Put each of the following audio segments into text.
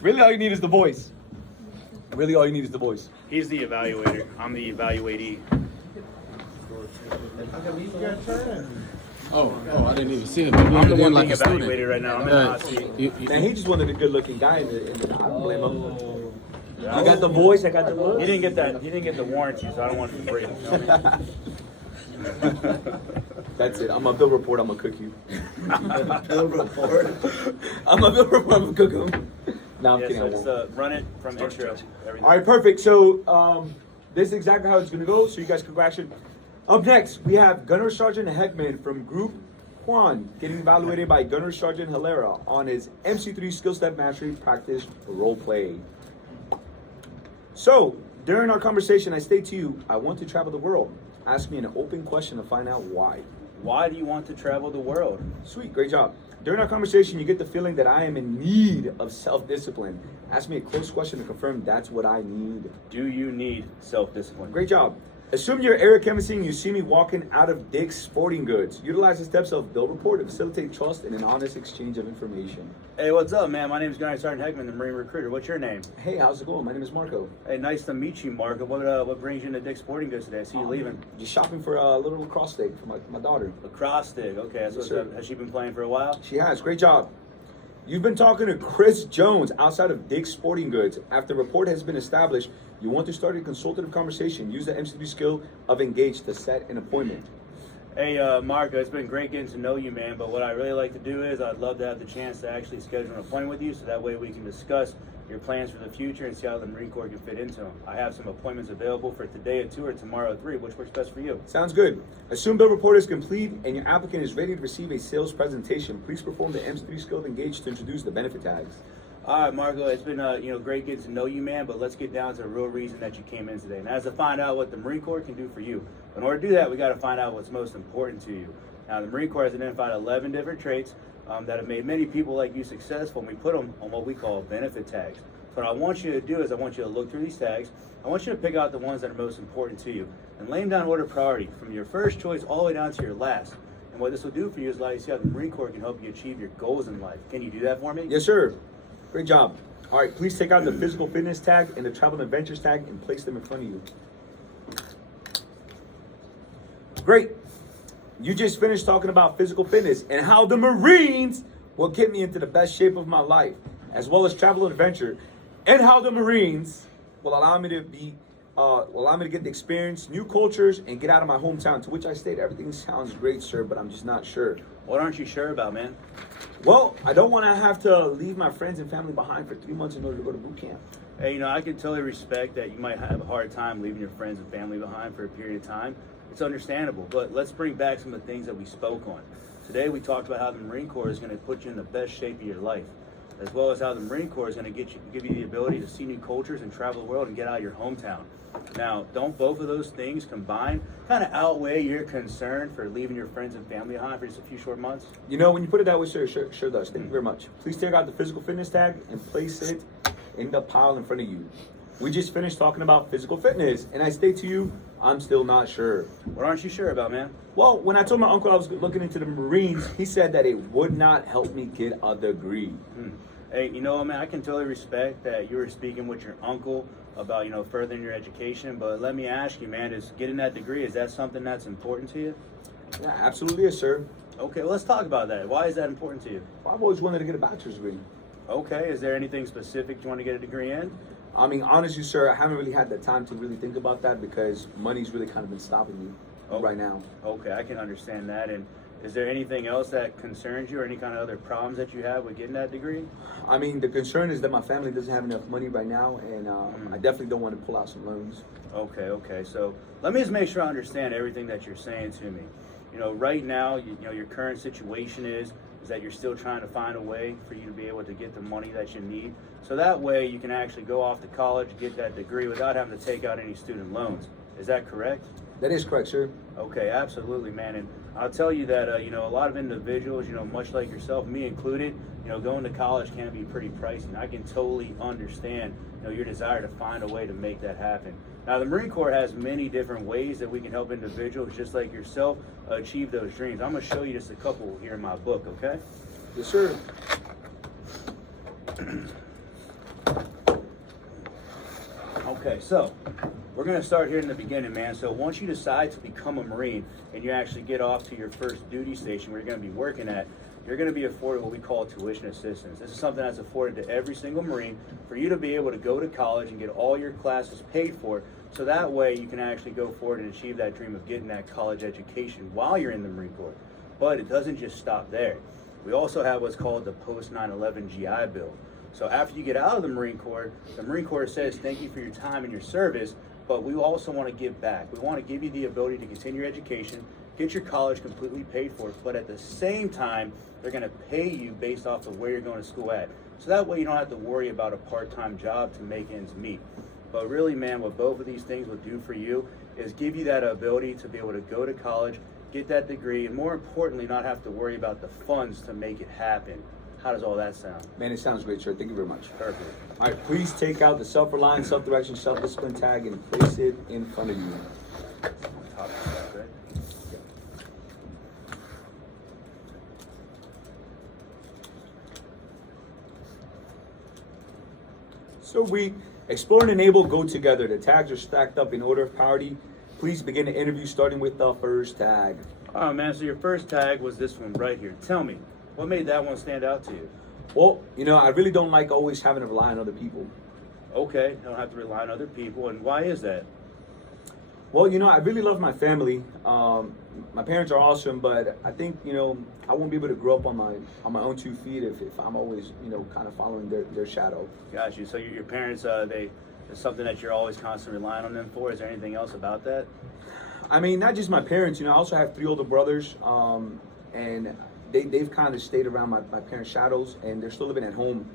Really, all you need is the voice. Really, all you need is the voice. He's the evaluator. I'm the evaluatee. Oh, I didn't even see it. I'm the one like being a student. evaluated right now. I'm in the hot seat. Man, he just wanted a good-looking guy in the I don't blame him. I got the voice, I got the look. He didn't get that. He didn't get the warranty, so I don't want him to break it. That's it. I'm a bill report. I'm gonna cook you. Bill report. I'm a bill report. I'm gonna cook him. No, I'm Yeah, kidding. I so won't. it's run it from intro. Everything. All right, perfect. So this is exactly how it's gonna go. So you guys can go action. Up next, we have Gunner Sergeant Heckman from Group Juan getting evaluated by Gunner Sergeant Hilera on his MC3 Skill Step Mastery Practice Role Play. So during our conversation, I state to you, I want to travel the world. Ask me an open question to find out why. Why do you want to travel the world? Sweet, great job. During our conversation, you get the feeling that I am in need of self-discipline. Ask me a close question to confirm that's what I need. Do you need self-discipline? Great job. Assume you're Eric canvassing, you see me walking out of Dick's Sporting Goods. Utilize the steps of bill report to facilitate trust and an honest exchange of information. Hey, what's up, man? My name is Gunner Sergeant Heckman, the Marine Recruiter. What's your name? Hey, how's it going? My name is Marco. Hey, nice to meet you, Mark. What brings you into Dick's Sporting Goods today? I see you leaving. Just shopping for a little lacrosse stick for my daughter. Lacrosse stick. Okay, so Yes, sir. has she been playing for a while? She has. Great job. You've been talking to Chris Jones outside of Dick's Sporting Goods. After a report has been established, you want to start a consultative conversation. Use the MC3 skill of engage to set an appointment. Hey, Marco, it's been great getting to know you, man. But what I really like to do is I'd love to have the chance to actually schedule an appointment with you, so that way we can discuss your plans for the future and see how the Marine Corps can fit into them. I have some appointments available for today at 2 or tomorrow at 3. Which works best for you? Sounds good. Assume bill report is complete and your applicant is ready to receive a sales presentation. Please perform the MC3 skill of engage to introduce the benefit tags. All right, Marco, it's been great getting to know you, man, but let's get down to the real reason that you came in today. And that's to find out what the Marine Corps can do for you. In order to do that, we got to find out what's most important to you. Now, the Marine Corps has identified 11 different traits that have made many people like you successful, and we put them on what we call benefit tags. So what I want you to do is I want you to look through these tags. I want you to pick out the ones that are most important to you and lay them down in order of priority from your first choice all the way down to your last. And what this will do for you is allow you to see how the Marine Corps can help you achieve your goals in life. Can you do that for me? Yes, sir. Great job. All right, please take out the physical fitness tag and the travel and adventures tag and place them in front of you. Great. You just finished talking about physical fitness and how the Marines will get me into the best shape of my life, as well as travel and adventure, and how the Marines will allow me to get the experience, new cultures, and get out of my hometown. To which I state, everything sounds great, sir, but I'm just not sure. What aren't you sure about, man? Well, I don't want to have to leave my friends and family behind for 3 months in order to go to boot camp. Hey, I can totally respect that you might have a hard time leaving your friends and family behind for a period of time. It's understandable, but let's bring back some of the things that we spoke on. Today, we talked about how the Marine Corps is going to put you in the best shape of your life, as well as how the Marine Corps is going to give you the ability to see new cultures and travel the world and get out of your hometown. Now, don't both of those things combined kind of outweigh your concern for leaving your friends and family behind for just a few short months? When you put it that way, sir, sure does. Thank you very much. Please take out the physical fitness tag and place it in the pile in front of you. We just finished talking about physical fitness, and I state to you, I'm still not sure. What aren't you sure about, man? Well, when I told my uncle I was looking into the Marines, he said that it would not help me get a degree. Hey, man, I can totally respect that you were speaking with your uncle about, furthering your education, but let me ask you, man, is getting that degree, is that something that's important to you? Yeah, absolutely, yes, sir. Okay, well, let's talk about that. Why is that important to you? Well, I've always wanted to get a bachelor's degree. Okay, is there anything specific you want to get a degree in? I mean, honestly, sir, I haven't really had the time to really think about that because money's really kind of been stopping me right now. Okay, I can understand that. And is there anything else that concerns you or any kind of other problems that you have with getting that degree? I mean, the concern is that my family doesn't have enough money right now, and I definitely don't want to pull out some loans. Okay. So let me just make sure I understand everything that you're saying to me. Right now, your current situation is that you're still trying to find a way for you to be able to get the money that you need. So that way you can actually go off to college, get that degree without having to take out any student loans. Is that correct? That is correct, sir. Okay, absolutely, man. And I'll tell you that, a lot of individuals, much like yourself, me included, going to college can be pretty pricey. And I can totally understand, your desire to find a way to make that happen. Now, the Marine Corps has many different ways that we can help individuals just like yourself achieve those dreams. I'm going to show you just a couple here in my book, okay? Yes, sir. Okay, so we're going to start here in the beginning, man. So once you decide to become a Marine and you actually get off to your first duty station where you're going to be working at, you're going to be afforded what we call tuition assistance. This is something that's afforded to every single Marine for you to be able to go to college and get all your classes paid for, so that way you can actually go forward and achieve that dream of getting that college education while you're in the Marine Corps. But it doesn't just stop there. We also have what's called the post 9/11 GI Bill. So after you get out of the Marine Corps says thank you for your time and your service, but we also want to give back. We want to give you the ability to continue your education, get your college completely paid for, but at the same time, they're going to pay you based off of where you're going to school at. So that way you don't have to worry about a part-time job to make ends meet. But really, man, what both of these things will do for you is give you that ability to be able to go to college, get that degree, and more importantly, not have to worry about the funds to make it happen. How does all that sound? Man, it sounds great, sir. Thank you very much. Perfect. All right, please take out the self-reliance, self-direction, self-discipline tag and place it in front of you. Top stuff, right? So we explore and enable go together. The tags are stacked up in order of priority. Please begin the interview starting with the first tag. Oh man, so your first tag was this one right here. Tell me, what made that one stand out to you? Well, I really don't like always having to rely on other people. Okay, you don't have to rely on other people, and why is that? Well, I really love my family. My parents are awesome, but I think, I won't be able to grow up on my own 2 feet if I'm always, kind of following their shadow. Got you. So your parents, it's something that you're always constantly relying on them for. Is there anything else about that? I mean, not just my parents, I also have 3 older brothers, and they've kind of stayed around my parents' shadows, and they're still living at home,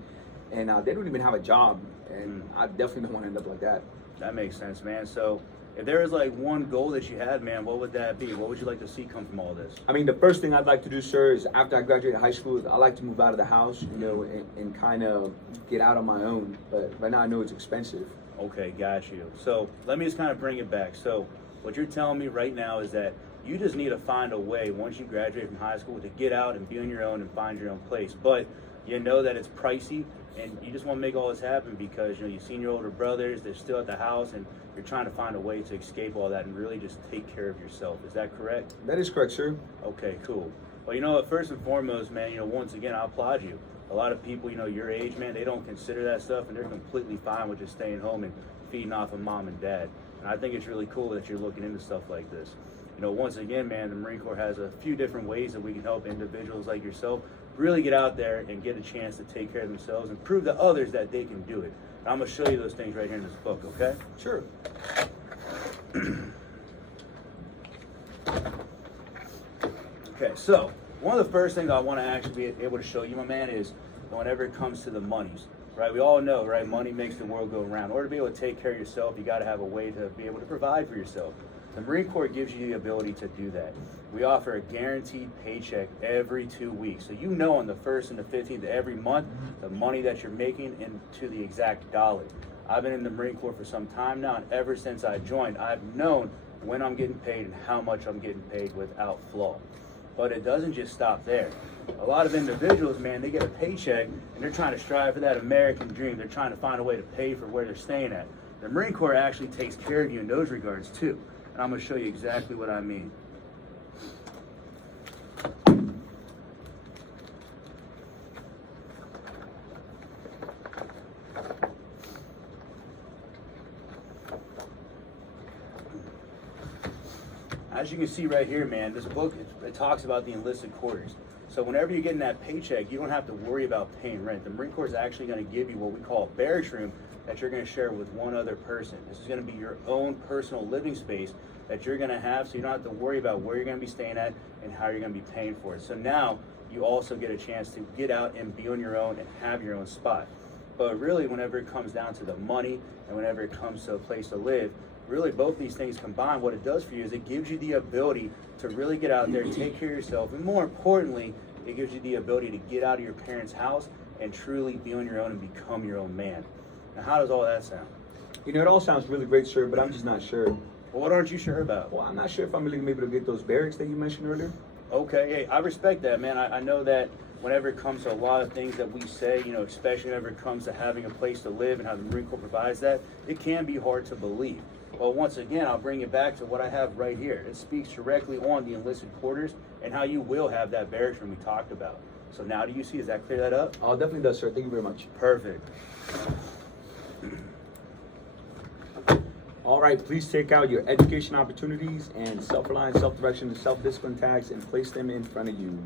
and they don't even have a job, and I definitely don't want to end up like that. That makes sense, man. So if there was like one goal that you had, man, what would that be? What would you like to see come from all this? I mean, the first thing I'd like to do, sir, is after I graduate high school, I like to move out of the house, and kind of get out on my own. But right now I know it's expensive. Okay, got you. So let me just kind of bring it back. So what you're telling me right now is that you just need to find a way once you graduate from high school to get out and be on your own and find your own place. But you know that it's pricey, and you just want to make all this happen because you've seen your older brothers, they're still at the house, and you're trying to find a way to escape all that and really just take care of yourself. Is that correct? That is correct, sir. Okay, cool. Well, first and foremost, man, once again, I applaud you. A lot of people, your age, man, they don't consider that stuff, and they're completely fine with just staying home and feeding off of mom and dad. And I think it's really cool that you're looking into stuff like this. Once again, man, the Marine Corps has a few different ways that we can help individuals like yourself really get out there and get a chance to take care of themselves and prove to others that they can do it. And I'm going to show you those things right here in this book, okay? Sure. Okay, so one of the first things I want to actually be able to show you, my man, is whenever it comes to the monies, right? We all know, right? Money makes the world go round. In order to be able to take care of yourself, you got to have a way to be able to provide for yourself. The Marine Corps gives you the ability to do that. We offer a guaranteed paycheck every 2 weeks. So on the 1st and the 15th of every month, the money that you're making into the exact dollar. I've been in the Marine Corps for some time now, and ever since I joined, I've known when I'm getting paid and how much I'm getting paid without flaw. But it doesn't just stop there. A lot of individuals, man, they get a paycheck and they're trying to strive for that American dream. They're trying to find a way to pay for where they're staying at. The Marine Corps actually takes care of you in those regards too. And I'm going to show you exactly what I mean. As you can see right here, man, this book, it talks about the enlisted quarters. So whenever you're getting that paycheck, you don't have to worry about paying rent. The Marine Corps is actually going to give you what we call a barracks room that you're going to share with one other person. This is going to be your own personal living space that you're going to have, so you don't have to worry about where you're going to be staying at and how you're going to be paying for it. So now you also get a chance to get out and be on your own and have your own spot. But really, whenever it comes down to the money and whenever it comes to a place to live, really both these things combined, what it does for you is it gives you the ability to really get out there, take care of yourself, and more importantly, it gives you the ability to get out of your parents' house and truly be on your own and become your own man. Now, how does all that sound? It all sounds really great, sir, but I'm just not sure. Well, what aren't you sure about? Well, I'm not sure if I'm really going to be able to get those barracks that you mentioned earlier. Okay, hey, I respect that, man. I know that, whenever it comes to a lot of things that we say, especially whenever it comes to having a place to live and how the Marine Corps provides that, it can be hard to believe. But once again, I'll bring it back to what I have right here. It speaks directly on the enlisted quarters and how you will have that barracks room we talked about. So now do you see, does that clear that up? Oh, definitely does, sir. Thank you very much. Perfect. All right, please take out your education opportunities and self-reliance, self-direction, and self-discipline tags and place them in front of you.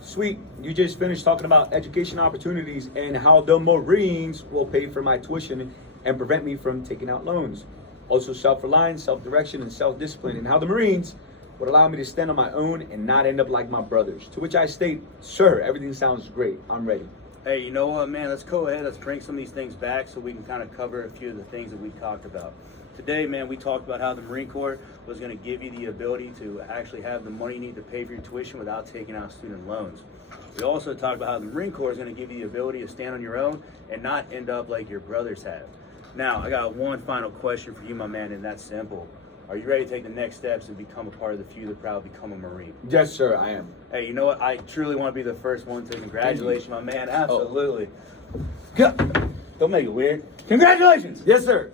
Sweet, you just finished talking about education opportunities and how the Marines will pay for my tuition and prevent me from taking out loans. Also self-reliance, self-direction, and self-discipline, and how the Marines would allow me to stand on my own and not end up like my brothers. To which I state, sir, everything sounds great. I'm ready. Hey, you know what, man? Let's go ahead. Let's bring some of these things back so we can kind of cover a few of the things that we talked about. Today, man, we talked about how the Marine Corps was going to give you the ability to actually have the money you need to pay for your tuition without taking out student loans. We also talked about how the Marine Corps is going to give you the ability to stand on your own and not end up like your brothers have. Now, I got one final question for you, my man, and that's simple. Are you ready to take the next steps and become a part of the few that proud become a Marine? Yes, sir, I am. Hey, you know what? I truly want to be the first one to congratulate you, my man. Absolutely. Don't make it weird. Congratulations. Yes, sir.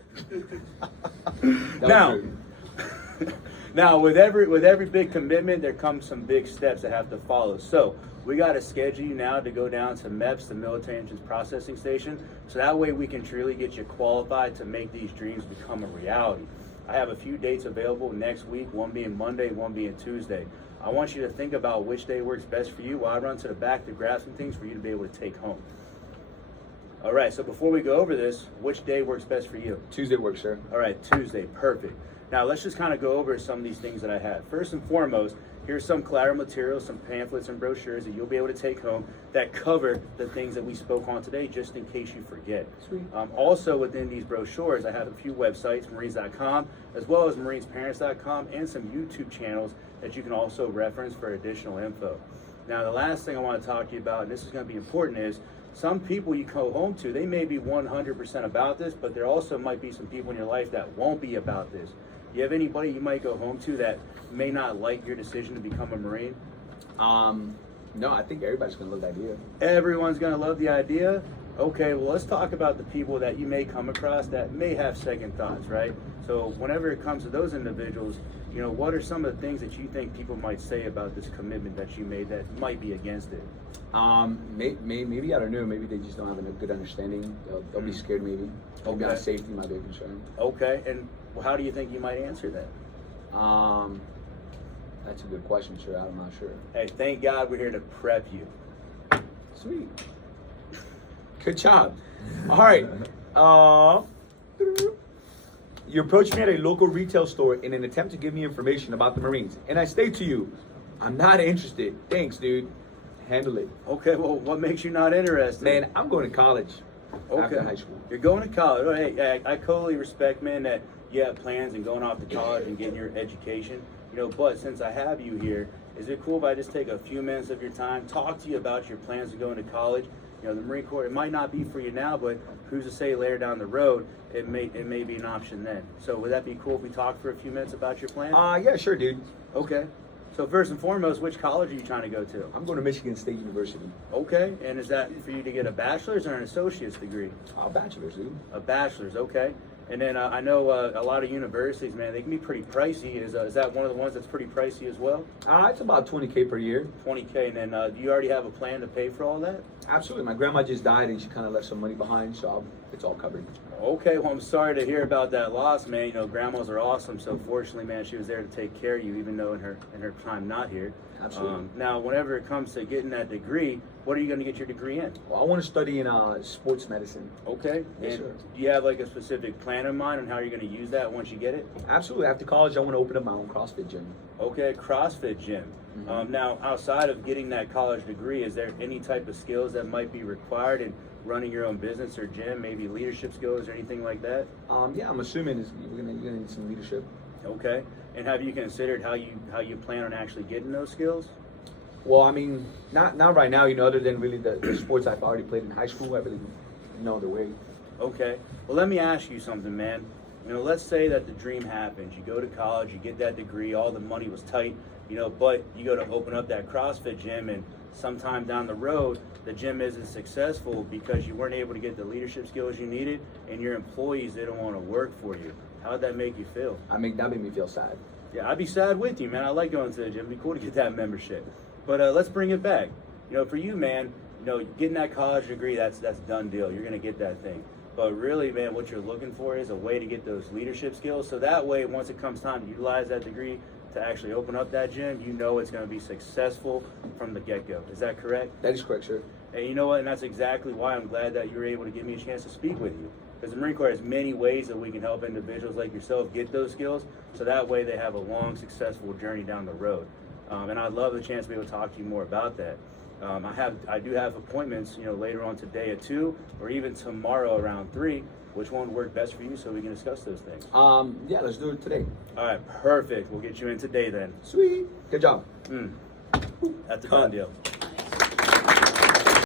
Now, with every big commitment, there comes some big steps that have to follow. So we got to schedule you now to go down to MEPS, the Military Engines Processing Station, so that way we can truly get you qualified to make these dreams become a reality. I have a few dates available next week, one being Monday, one being Tuesday. I want you to think about which day works best for you while I run to the back to grab some things for you to be able to take home. All right, so before we go over this, which day works best for you? Tuesday works, sir. All right, Tuesday, perfect. Now let's just kind of go over some of these things that I have. First and foremost, here's some collateral materials, some pamphlets and brochures that you'll be able to take home that cover the things that we spoke on today, just in case you forget. Sweet. Also within these brochures, I have a few websites, Marines.com, as well as MarinesParents.com, and some YouTube channels that you can also reference for additional info. Now, the last thing I want to talk to you about, and this is going to be important, is some people you go home to, they may be 100% about this, but there also might be some people in your life that won't be about this. You have anybody you might go home to that may not like your decision to become a Marine? No, I think everybody's gonna love the idea. Everyone's going to love the idea? Okay, well, let's talk about the people that you may come across that may have second thoughts, right? So whenever it comes to those individuals, what are some of the things that you think people might say about this commitment that you made that might be against it? Maybe, I don't know, maybe they just don't have a good understanding. They'll be scared maybe. Maybe Okay. our safety might be a concern. Okay, and how do you think you might answer that? That's a good question, sir. I'm not sure. Hey, thank God we're here to prep you. Sweet. Good job. All right. You approached me at a local retail store in an attempt to give me information about the Marines. And I state to you, I'm not interested. Thanks, dude. Handle it. Okay, well, what makes you not interested? Man, I'm going to college okay. after high school. You're going to college. Oh, hey, I totally respect, man, that you have plans and going off to college and getting your education. But since I have you here, is it cool if I just take a few minutes of your time, talk to you about your plans to go into college? The Marine Corps, it might not be for you now, but who's to say later down the road, it may be an option then. So would that be cool if we talk for a few minutes about your plan? Yeah, sure, dude. Okay. So first and foremost, which college are you trying to go to? I'm going to Michigan State University. Okay. And is that for you to get a bachelor's or an associate's degree? Bachelor's, dude. A bachelor's, okay. And then I know a lot of universities, man, they can be pretty pricey. Is that one of the ones that's pretty pricey as well? It's about $20K per year. $20K. And then do you already have a plan to pay for all that? Absolutely. My grandma just died and she kind of left some money behind, so it's all covered. Okay, well, I'm sorry to hear about that loss, man. Grandmas are awesome, so fortunately, man, she was there to take care of you, even though in her time not here. Absolutely. Now, whenever it comes to getting that degree, what are you going to get your degree in? Well, I want to study in sports medicine. Okay. Yes, and sir. do you have like a specific plan in mind on how you're going to use that once you get it? Absolutely. After college, I want to open up my own CrossFit gym. Okay, CrossFit gym. Mm-hmm. Now, outside of getting that college degree, is there any type of skills that might be required in running your own business or gym? Maybe leadership skills or anything like that? Yeah, I'm assuming you're gonna need some leadership. Okay. And have you considered how you plan on actually getting those skills? Well, I mean, not right now. Other than really the sports I've already played in high school, I really know the way. Okay. Well, let me ask you something, man. You know, let's say that the dream happens. You go to college, you get that degree, all the money was tight, you know, but you go to open up that CrossFit gym, and sometime down the road, the gym isn't successful because you weren't able to get the leadership skills you needed, and your employees didn't want to work for you. How would that make you feel? That made me feel sad. Yeah, I'd be sad with you, man. I like going to the gym. It'd be cool to get that membership. But let's bring it back. You know, for you, man, you know, getting that college degree, that's done deal. You're going to get that thing. But really, man, what you're looking for is a way to get those leadership skills. So that way, once it comes time to utilize that degree to actually open up that gym, you know it's going to be successful from the get-go. Is that correct? That is correct, sir. And you know what? And that's exactly why I'm glad that you were able to give me a chance to speak with you. Because the Marine Corps has many ways that we can help individuals like yourself get those skills, so that way they have a long, successful journey down the road. And I'd love the chance to be able to talk to you more about that. I do have appointments, you know, later on today at 2, or even tomorrow around 3. Which one would work best for you so we can discuss those things? Yeah, let's do it today. All right, perfect. We'll get you in today then. Sweet. Good job. That's a done deal.